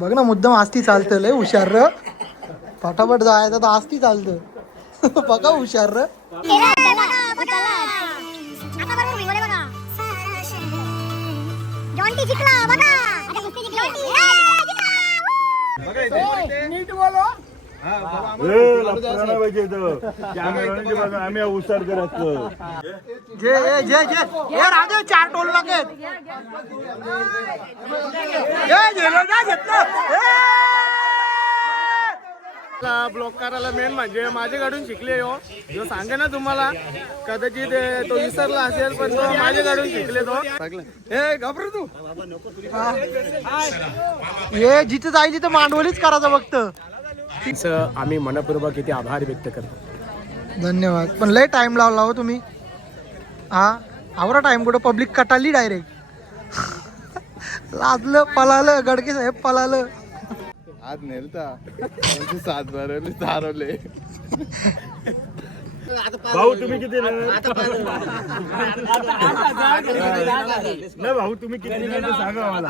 बघ ना मुद्दाम आस्ती चालतं लय हुशार र. फटाफट जायचं तर आस्ती चालतं. बघा हुशार र. आम्ही उसार करत राजे 4 टोल लागेल. ब्लॉक करायला मेन म्हणजे माझ्याकडून शिकले हो. जो सांगे ना तुम्हाला कदाचित तो विसरला असेल पण तो माझ्याकडून शिकले तो. हे घाबरू तू हे जिथे जाईल तिथं मांडवलीच करायचं फक्त. आम्ही मनपूर्वक किती आभार व्यक्त करतो. धन्यवाद. पण लय टाइम लावला हो तुम्ही. हा आवरा टाइम कुठं पब्लिक कटाली डायरेक्ट. लाजलं पळालं गडके साहेब पळालं. आज नेलता 7 भरवले तारवले. भाऊ तुम्ही किती नाही भाऊ तुम्ही किती सांगा मला.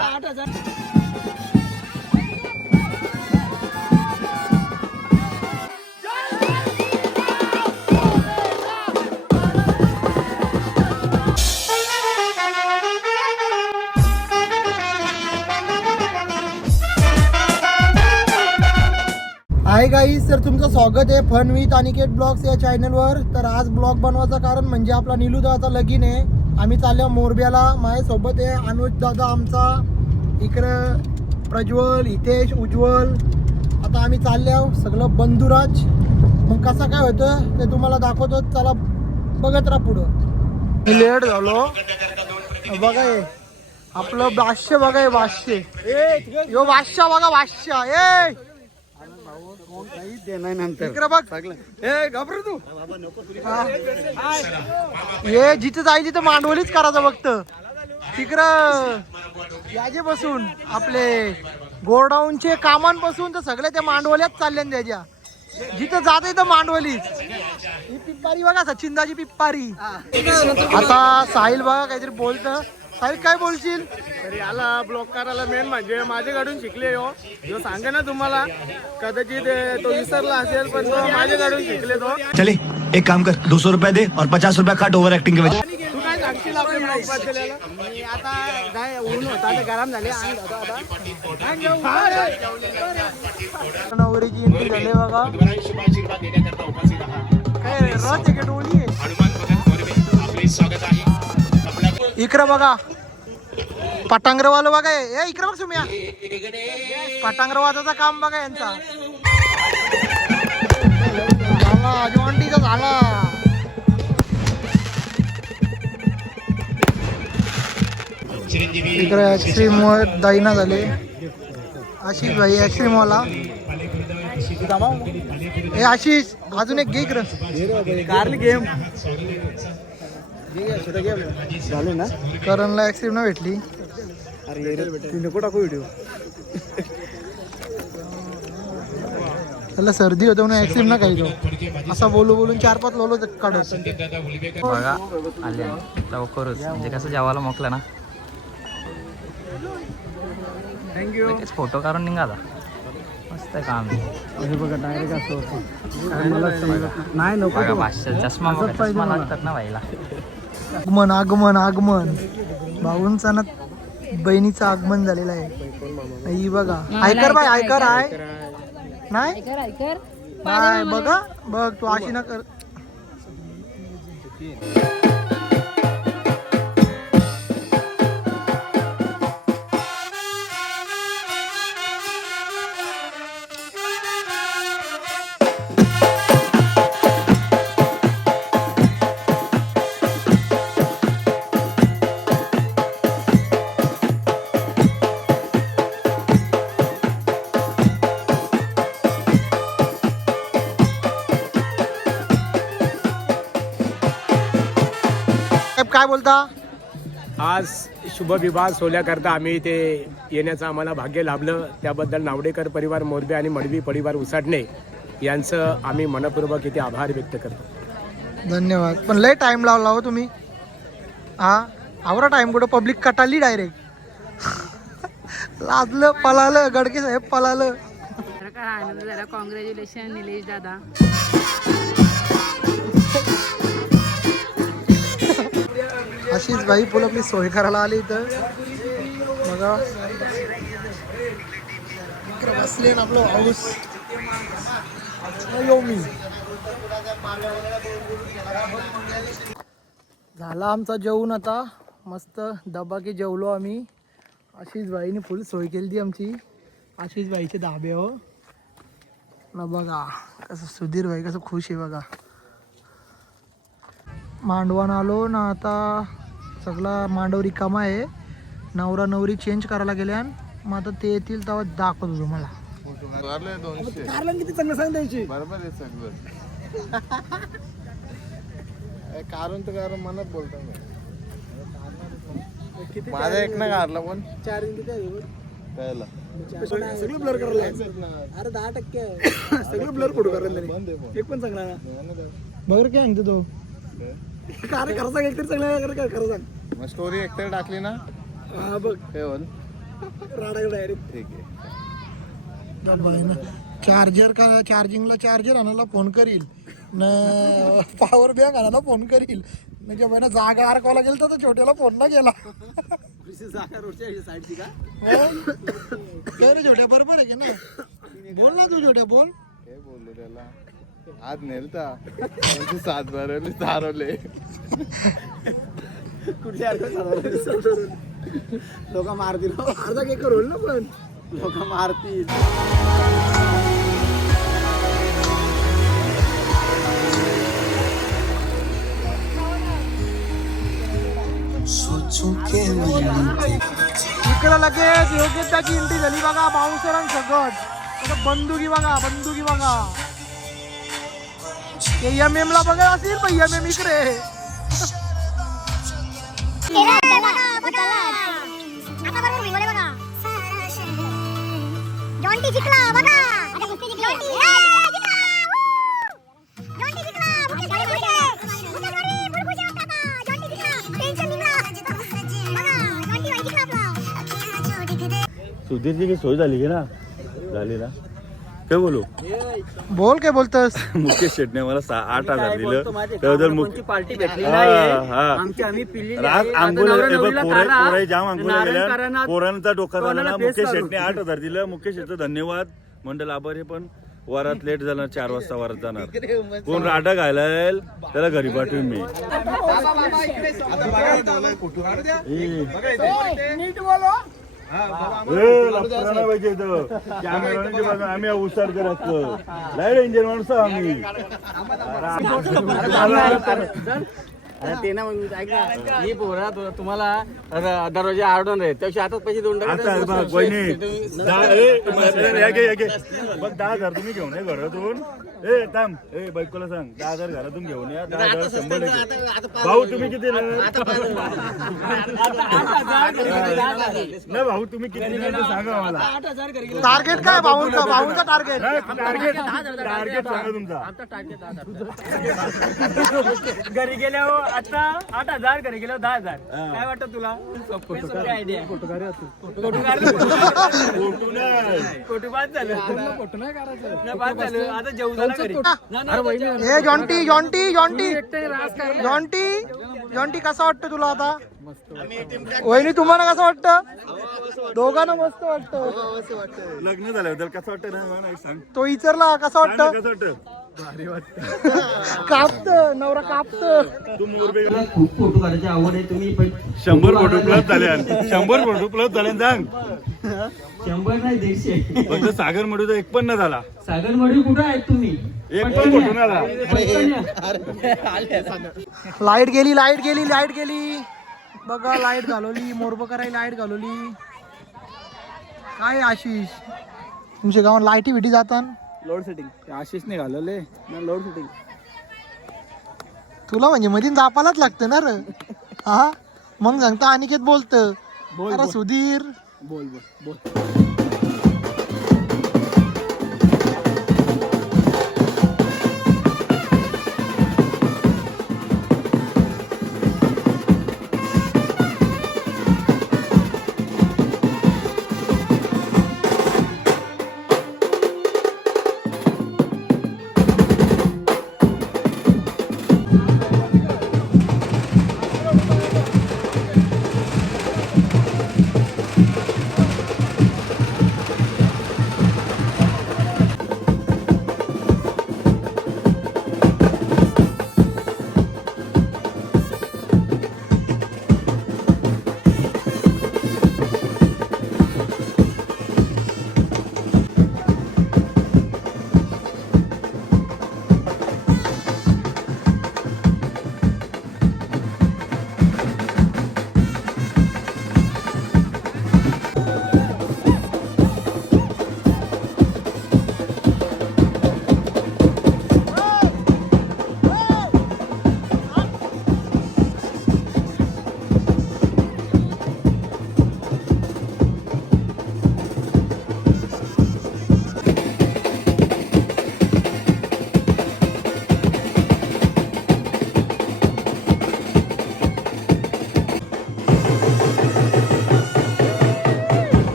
हाय गाईज, तर तुमचं स्वागत आहे फन विथ अनिकेत ब्लॉग्स या चॅनलवर. तर आज ब्लॉग बनवायचं कारण म्हणजे आपला निलूदाचा लगीन आहे. आम्ही चाललो मोरब्याला. माझ्यासोबत आहे अनुज दादा आमचा, इकडं प्रज्वल, हितेश, उज्ज्वल. आता आम्ही चाललो सगळं बंधुराज. मग कसं काय होतं ते तुम्हाला दाखवतो. चला बघत राहा पुढं. मी लेट झालो. बघा हे आपलं भाष्य बघा. हे भाष्य यो भाष्य बघा. भाष्य घाबरू तू हे जिथे जाईल तिथं मांडवलीच करायचं फक्त. तिकडं याचे बसून आपले गोडाऊनचे कामांपासून तर सगळे त्या मांडवल्याच चालले त्याच्या. जिथं जात तिथं मांडवलीच. ही पिप्पारी बघा सचिनदाची पिप्पारी. आता साहिल बघा काहीतरी बोलतं. साहिल काय बोलशील. तर याला ब्लॉक करायला मेन म्हणजे माझ्याकडून शिकले हो. जो सांगे ना तुम्हाला कदाचित तो विसरला असेल पण तो माझ्याकडून शिकले तो. चले एक काम कर 200 रुपये दे और 50 रुपये काट ओवर एक्टिंग के वजह. तू काय सांगशील आपल्या ब्लॉक बद्दल. मी आता काय ऊन होता ते गरम झाले. नवरीची एंट्री झाली बघा. काय रथ आहे का डोली आहे. इकडं बघा पटांगरवालं बघा. हे इकडं बघ तुम्ही पटांगरवाजाचा काम बघा यांचा. झाला जॉन्टीचा झाला. इकडे ऍक्स्ट्रीम दाईना झाले. आशिष भाई ऍक्स्ट्रीम वाला. हे आशिष अजून एक घे इकडं. कारली गेम झाले ना. करणला ऍक्स्ट्रीम न भेटली. नको टाकू व्हिडिओ. त्याला सर्दी होतं म्हणून ऍक्स्ट्रीम ना काही तो असा बोलून 4-5 लोलो काढत. बघा आले लवकरच म्हणजे कसं जेवायला मोकलं ना. थँक्यू. फोटो काढून निघाला. मस्त काम आहे. बघा डायरेक्ट असं होतं. नाही नको बघा भाष्य चष्मा लागतात ना बाईला. आगमन आगमन आगमन. भाऊंचा ना बहिणीचं आगमन झालेलं आहे. ही बघा ऐकर बाय ऐकर आहे नाही नाही बघा बघ तू अशी ना कर. काय बोलता. आज शुभ विवाह सोहळ्याकरता आम्ही इथे येण्याचं आम्हाला भाग्य लाभलं. त्याबद्दल नावडेकर परिवार, मोरबे आणि मडवी परिवार उसाटणे यांचं आम्ही मनपूर्वक इथे आभार व्यक्त करतो. धन्यवाद. पण लय टाइम लावला हो तुम्ही. हा आवरा टाइम कुठं पब्लिक कटाली डायरेक्ट. लाजलं पळालं गडके साहेब पळालं. तर काय आनंद झाला. कॉंग्रॅच्युलेशन निलेश दादा. अशीच भाई फुल आपली सोय करायला आली इथं बघा. इकडे बसले ना आपलं हाऊस. येऊ मी. झाला आमचा जेवण आता मस्त डबा की जेवलो आम्ही. आशिष भाईने फुल सोय केली ती आमची. आशिष भाईचे धाबे हो ना बघा. कसं सुधीर भाई कसं खुश आहे बघा. मांडवान आलो ना आता सगळा मांडव रिकामा आहे. नवरा नवरी चेंज करायला गेल्या. मग आता ते येतील तेव्हा दाखवतो तुम्हाला. भरले 200 कारण किती चांगलं सांग द्यायची. बरोबर आहे सगळं. कारण तर कारण मनात बोलतो मी. माझा एक ना घातला पण चार्जिंग किती आहे त्याला सगळं ब्लर करायला. अरे 10% आहे. सगळं ब्लर फोटो करायला एक पण चांगला बघ काय सांगतो तो. अरे खरं सांग एकतरी चांगला खरं सांग. मग स्टोरी एकतर टाकली ना हा बघ ते बोल राडाकडे डायरेक्ट. ठीक आहे. चार्जर का चार्जिंगला चार्जर आणायला फोन करील न पॉवर बँक आणायला फोन करील म्हणजे बहिणा जागा अडकवायला गेलं तर छोट्याला फोन ना गेला. काय रे छोट्या बरोबर आहे की ना. बोल ना तू छोट्या बोल. काय बोललो त्याला आज नेलता 7 भरवले तारवले. लोक मारतील. अर्धा केक रोल ना पण लोक मारतील. इकडं लगेच योग्यताची एंट्री झाली बघा. बाउन्सर सगळं बंदुकी बघा. बंदुकी बघा. एम ला बघा असेल पण एम इकडे. जॉन्टी जिंकला बघा. सुधीरची काही सोय झाली की ना झाली ना. काय बोलू बोल काय बोलतस. मुकेश शेट्टीने मला 8,000 दिलं त्याबद्दल पार्टी पोराई जाम अंगोला गेल्या. पोरांचा डोका झाला ना. मुकेश शेट्टीने 8,000 दिलं. मुकेश शेट्टी धन्यवाद. मंडळ आभारी. पण वरात लेट झाला. 4 वाजता वरात जाणार. कोण राडा घालायल त्याला घरी पाठवून मी. आम्ही उसार करत लाईट इंजिन माणसं आम्ही. ते ना मग ऐक ना. मी पोरा तुम्हाला दरवाजे आरडून राहील त्यापेक्षा आताच पैसे देऊन बघ 10,000 तुम्ही घेऊन या घरातून. थांब बायकोला सांग 10,000 घरातून घेऊन या. 10,000 100 भाऊ तुम्ही किती ना भाऊ तुम्ही किती सांगा मला. टार्गेट काय भाऊंचा. भाऊंचा टार्गेट टार्गेट सांगा तुमचा. घरी गेल्यावर आता 8,000 घरी गेल्यावर 10,000. काय वाटतं तुला. आयडिया फोटो बाद झालं. आता जेवू झालं घरी. हे Jonty Jonty Jonty Jonty Jonty कसा वाटतं तुला आता. वहिनी तुम्हाला कसं वाटतं. दोघांना मस्त वाटतं. लग्न झाल्याबद्दल कसं वाटतं ना सांग. तो विचारला कसं वाटतं. कसं वाटतं. कापत नवरा कापत. तू मोरबेला खूप फोटो काढायची आवड आहे. तुम्ही 100 फोटो प्लस झाले. 100 फोटो प्लस झाले सांग. 100 नाही 150. फक्त सागर मडूचा एक पण न झाला. सागर मडवी कुठं आहेत तुम्ही. एक पण फोटो नाही आला. लाईट गेली लाईट गेली लाईट गेली बघा. लाईट घालवली. मोरब करायला लाईट घालवली. काय आशिष तुमच्या गावात लाईटी विटी जातात. लोड सेटिंग आशिषने घालवले लोड सेटिंग. तुला म्हणजे मधीन जापालाच लागतं ना र. हा मग सांगता अनिकेत बोलत. अरे सुधीर बोल बोल बोल.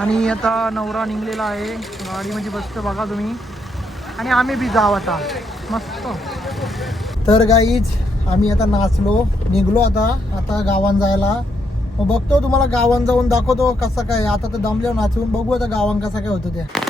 आणि आता नवरा निघलेला आहे, गाडीमध्ये बसतो बघा तुम्ही, आणि आम्ही बी जाऊ आता मस्त. तर गाईज आम्ही आता नाचलो, निघलो आता गावान जायला. मग बघतो तुम्हाला गावान जाऊन दाखवतो कसं काय. आता तर दमल्यावर नाचून बघू आता गावान कसं काय होतं ते.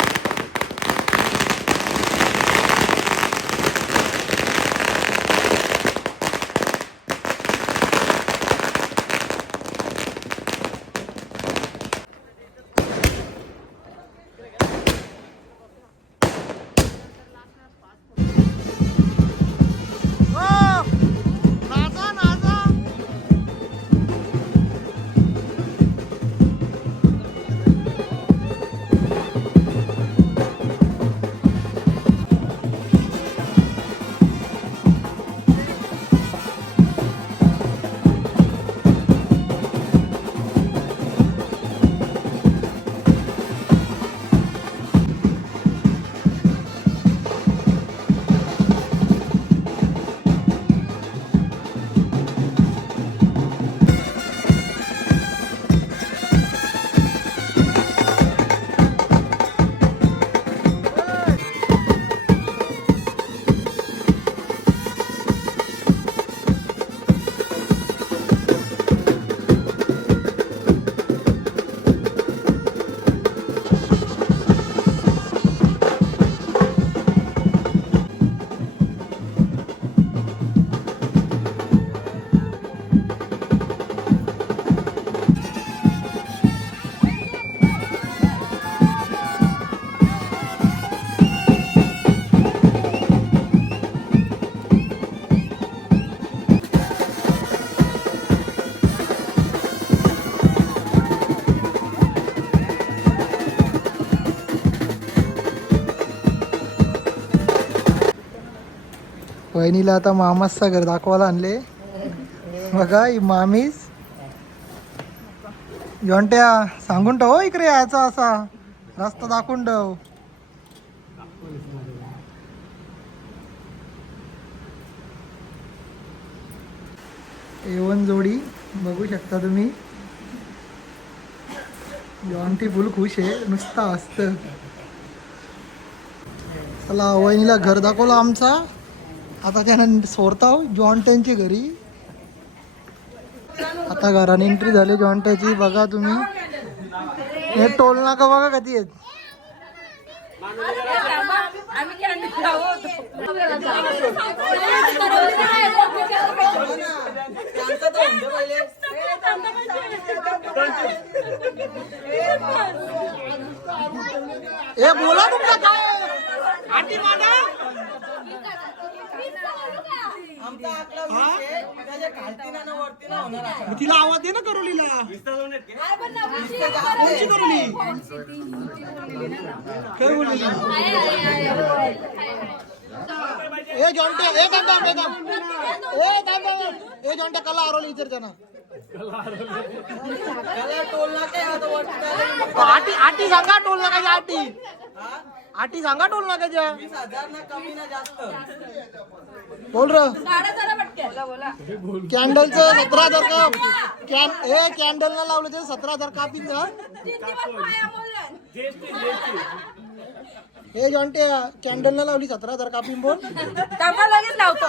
वहिनीला आता मामाचं घर दाखवायला आणले बघा. ही मामीच जोंट्या सांगून ठेव इकडे यायचा असा रस्ता दाखवून ठेव. एवन जोडी बघू शकता तुम्ही. जॉन्टी फुल खुश आहे, नुसता असत. चला वहिनीला घर दाखवलं आमचा. आता त्यानं सोडताव जॉन्ट्यांची घरी. आता घराने एंट्री झाली जॉन्ट्याची. बघा तुम्ही हे टोल नाका बघा कधी आहेत. ए बोला तुमचा काय आंटी माना तिला आवाज दे ना करोलीला. कोणची करोली काय बोलली. ए जॉन्टे ए ए जॉन्टे कला आरोली विचारता ना. आटी सांगा टोल नाकाच्या आटी सांगा टोल नाकाच्या. बोल र कॅन्डलचं 17,000 का कॅन्डल ना लावलं ते 17,000 कापीन जा. हे जॉन्टे कॅन्डल ना लावली 17,000 कापीन बोल. लगेच लावतो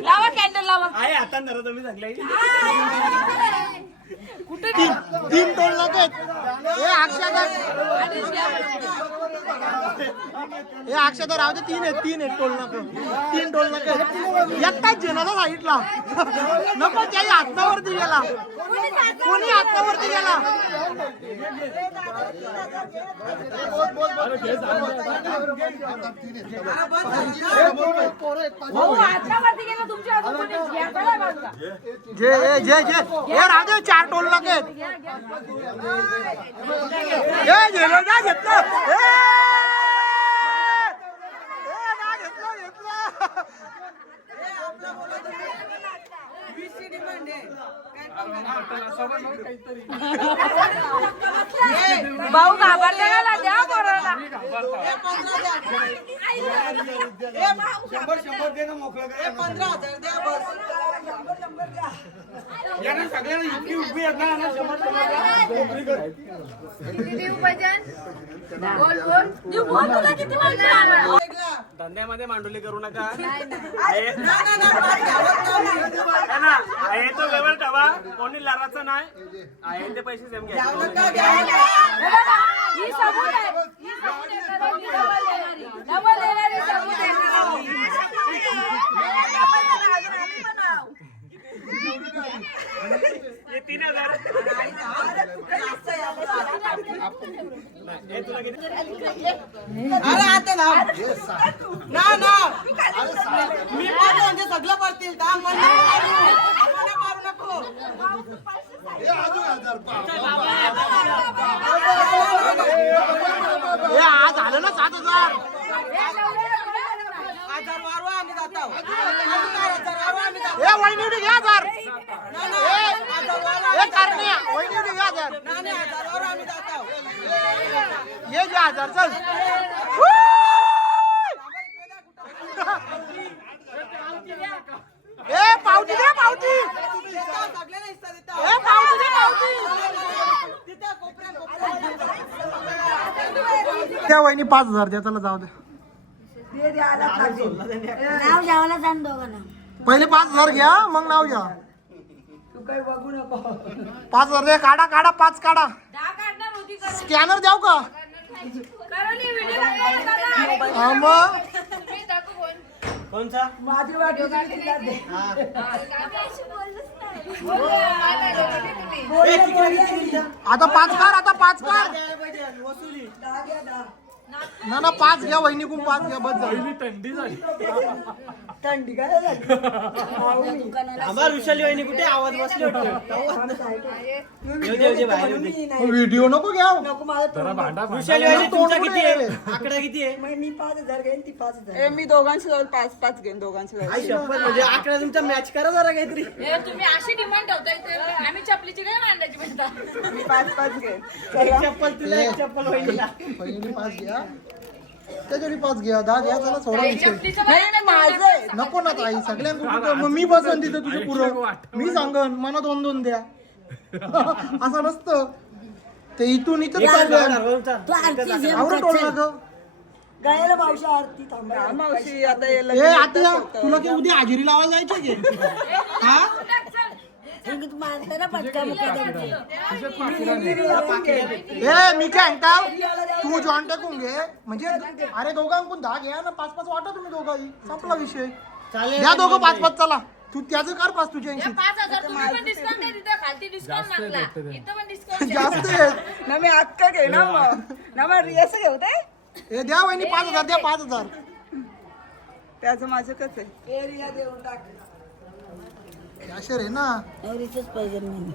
लावा कॅन्डल लावा. तीन टोल नाके हे अक्षता राहू दे. तीन आहेत टोल नाके. 3 टोल नाके एकटाच जेनाचा साईडला नको. त्याही हातावरती गेला. कोणी हातावरती गेला. जे राहू 4 टोल नाके घेतलं. भाऊ घाबरते का द्या बरं. धंद्यामध्ये मांडुली करू नका. तो लेवल ठेवा, कोणी लढायचं नाही. आहे ते पैसे सेम घ्या. अरे आता ना मी म्हणजे सगळं करतील का मारू नको. आज झालं ना 7,000 वारवा आम्ही जातो. वहिनी घ्या 1,000. वहिनी घ्या 1,000. आम्ही जातो. ये घ्या 1,000 चल. ए पावती द्या पावती. त्या वहिनी 5,000 द्या. चला जाऊ द्या. नाव घ्यावाला सांग दोघांना. पहिले 5,000 घ्या मग नाव घ्या. तू काही बघू नको. 5,000 द्या. काढा काढा 5 काढा. स्कॅनर द्याव का? हा मग कोणचा? माझी वाट आता 5 कर. आता 5 कर ना 5 घ्या. वहिनीकडून 5 घ्या. बस झाली. थंडी काय झाली? ऋषाली वहिनी कुठे आवाज बसले होते. व्हिडिओ नको घ्या. नको मला ऋषाली वहिनी तुमचा किती आहे? आकडा किती आहे? मी 5,000 घेईन ती 5,000. मी दोघांशी जाऊन 5-5 घेईन दोघांशी. म्हणजे आकडा तुमचा मॅच करा जरा काहीतरी. तुम्ही अशी डिमांड ठेवताय आम्ही चपलीची काय मांडायची म्हणता. मी 5-5 घेईन. एक चप्पल तुला, एक चप्पल वहिनीला. वहिनी 5 घ्या. त्याच्यावर 5 घ्या. 10 घ्या. चला सोडा विषय. माझं नको ना ताई. सगळ्यांकडून मग मी बसन तिथं तुझं पुरं. मी सांगन मला 2-2 द्या. असं नसतं ते. इथून इथं चाललं. तू आरती आवडत टोळला ग. गायला मावशी आरती थांबा. मावशी आता ए आता तुला की उद्या हाजिरी लावायला जायचं की? हा तू मानताना पटका बिटका ए मी काय सांगताव. तू जॉईन टाकून घे. म्हणजे अरे दोघांकडून 10 घ्या ना. 5-5 वाटा तुम्ही दोघाही. संपला विषय. द्या दोघं 5-5. चला तू त्याचं कर 5 तुझ्या 80. 5,000 तुम्ही पण डिस्काउंट द्या तिथं. खालती डिस्काउंट मागला इथं पण डिस्काउंट जास्त आहे. ना मी अक्का घे ना मग ना मग रियास घेऊ दे. हे द्या वहिनी 5,000 द्या. 5,000 त्याचं माझं कसं आहे. एरिया देऊन टाक. कॅशर आहे ना. एवढीच पाहिजे मी.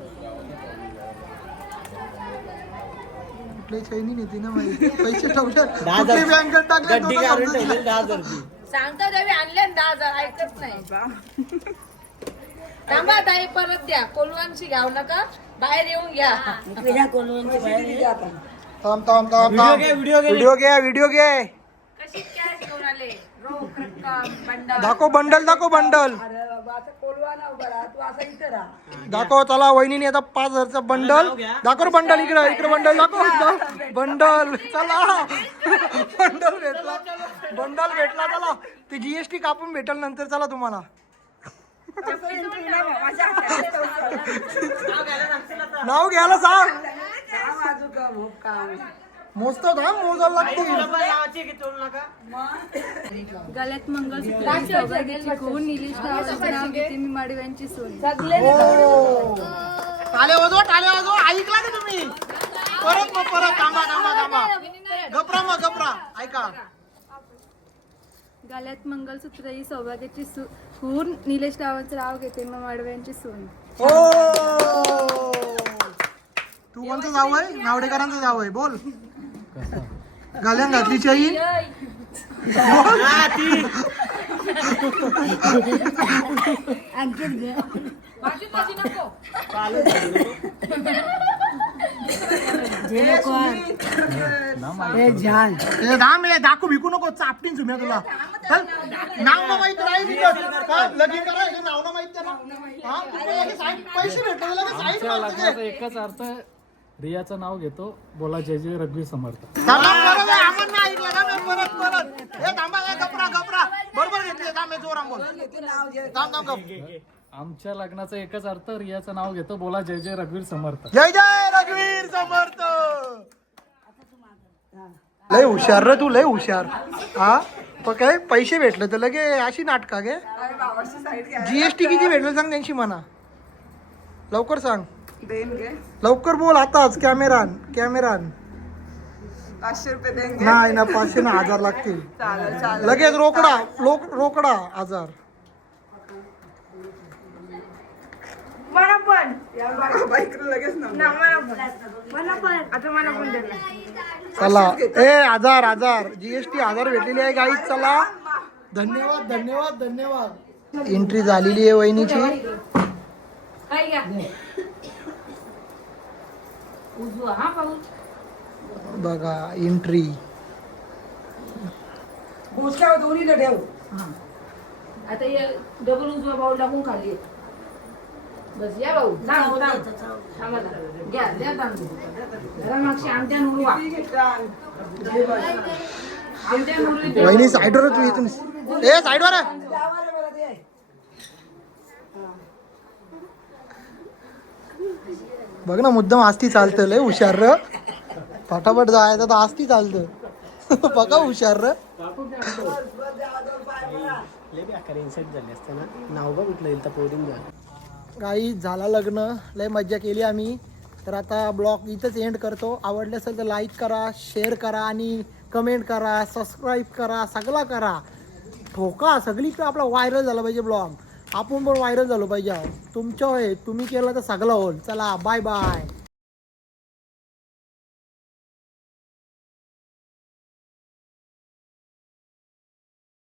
कुठली चैनी नेती ना माहिती. पैसे ठेवले कुठली बँकेत टाकले तो तर समजत नाही. सांगता द्यावी आणले 10,000 ऐकत नाही. थांबा ताई परत द्या. कोलवांशी घ्याव नका. बाहेर येऊन घ्या. पिढ्या कोलवांची बाहेर जाता. थांब व्हिडिओ घे. व्हिडिओ घे. कशी कॅश घेऊन आले. रोख रक्कम बंडल. दाखव बंडल. दाखव बंडल. अरे बाबा आता कोलवा ना उभा राहा. तू असं इथं राहा. दाखव. चला वहिनीने आता 5,000चा बंडल दाखव. बंडल इकडे बंडल दाखव. बंडल चला. बंडल भेटला. चला ते GST कापून भेटल नंतर. चला तुम्हाला तसं entry नाही बाबा. माझ्या हातात नाव घ्यायला सांग. काम आजू का भोग काम. मोजतो का? मोजायला लागतील. लावायची की तोडू नका. गळ्यात मंगळसूत्र सौभाग्याची खून निलिश नाव घेते मी माडव्यांची सोन. हो. टाळे वाजवा. ऐकला का तुम्ही? परत थांबा. गपरा ऐका. गळ्यात मंगळसूत्र ही सौभाग्याची खून निलेश रावांचं नाव घेते मग माडव्यांची सोन. हो. तू कोणतं जाऊ आहे? नावडेकरांचं जाऊ आहे. बोल. गाल्यान घातली चैन. अंकित घे. माझी नको. दाखवू भिकू नको चापटीन तुम्ही तुला चल, नाव ना माहित राहील लगीन करायचं नाव ना माहित त्याला हा, तुम्ही लगेच साईड पैसे भेटले लगेच साईड मागते. एकच अर्थ रियाचं नाव घेतो बोला जय जय रघुवीर समर्थ. थांबा, बरोबर आहे, आपण नाही ऐकलं ना मी परत हे थांबा हे गपरा बरोबर घेतले थांब हे जोराम बोल थांब आमच्या लग्नाचा एकच अर्थ रियाचं नाव घेतो बोला जय जय रघुवीर समर्थ. जय जय रघुवीर समर्थ. लय हुशार रे तू, लय हुशार. हा पण काय पैसे भेटले तर लगे अशी नाटका गे. अरे बाबाची साईड घ्या. जीएसटी किती भेटलं सांग त्यांची म्हणा लवकर सांग देंगे लवकर बोल आताच. कॅमेरान 500 रुपये देंगे. नाही ना 500 ना 1000 लागतील चालेल लगेच रोकडा 1000. मला पण या बाबा इकडे लगेच नंबर. मला पण आता मला पण देणार. चला 1000 जीएसटी 1000 भेटलेली आहे गाईत. चला धन्यवाद. एंट्री झालेली आहे वहिनीची. काय घ्या उजवा हा पाऊस बघा एंट्री. दोन्ही ठेव. आता हे डबल उजवा पाऊल टाकून खाली आहे. बस या भाऊ थांबा घ्या द्या तांदूळ जरा मागशी आमच्या नुरवा आमच्या नुरवी वहिनी साईडवर तू इथून ए साईडवर आहे. बघ ना मुद्दाम आस्ती चालतं लय हुशार र. फटाफट जायचं तर आस्ती चालतं बघा हुशार र. काही झाला लग्न लय मज्जा केली आम्ही. तर आता ब्लॉग इथंच एंड करतो. आवडले असेल तर लाईक करा, शेअर करा आणि कमेंट करा, सबस्क्राईब करा, सगळं करा. ठोका सगळीकडे आपला व्हायरल झाला पाहिजे ब्लॉग. आपण पण व्हायरल झालो पाहिजे. तुमच्या होय तुम्ही केलं तर सगळं होईल. चला बाय बाय.